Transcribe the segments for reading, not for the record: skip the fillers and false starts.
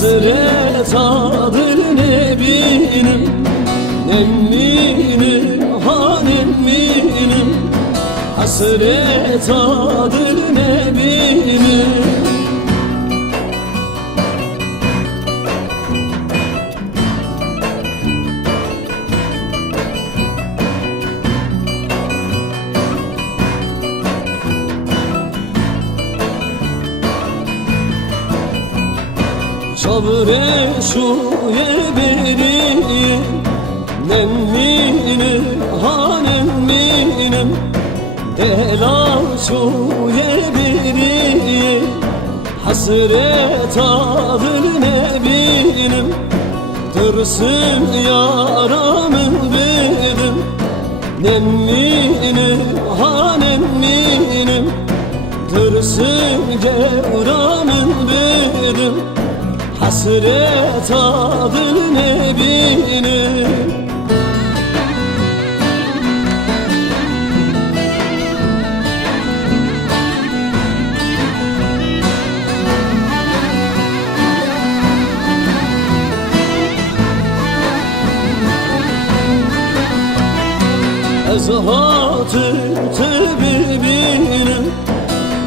Hasret adır Nebinim, Nemminim, Hanemminim. Hasret adır Nebinim. Çavre şuye beriyim, Nemminim, Hanemminim. Delal şuye beriyim, hasret adır Nebinim. Tırsın yaramın benim, Nemminim, Hanemminim. Tırsın gevramın benim, hasret adır Nebinim. Ezhatı tebibinim,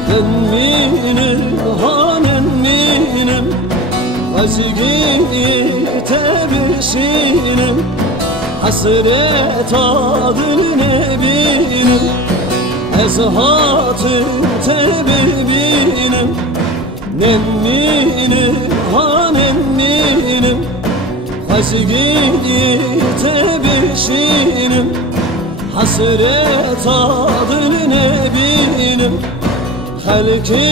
Nemminim, Hanemminim. Azgiyi tebşinim, hasret adır Nebinim. Ezhatı tebibinim, Nemminim, Hanemminim. Azgiyi tebşinim, hasret adır Nebinim. Halki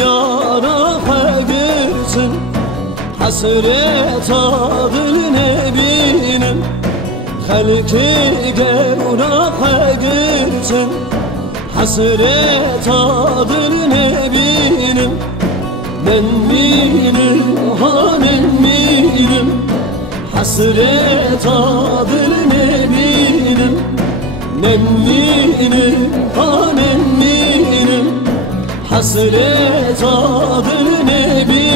yara girsin, hasret adır Nebinim. Halki geruna girsin, hasret adır Nebinim. Nemminim, Hanemminim. Hasret adır Nebinim. Nemminim, Hanemminim. Hasret adır Nebinim.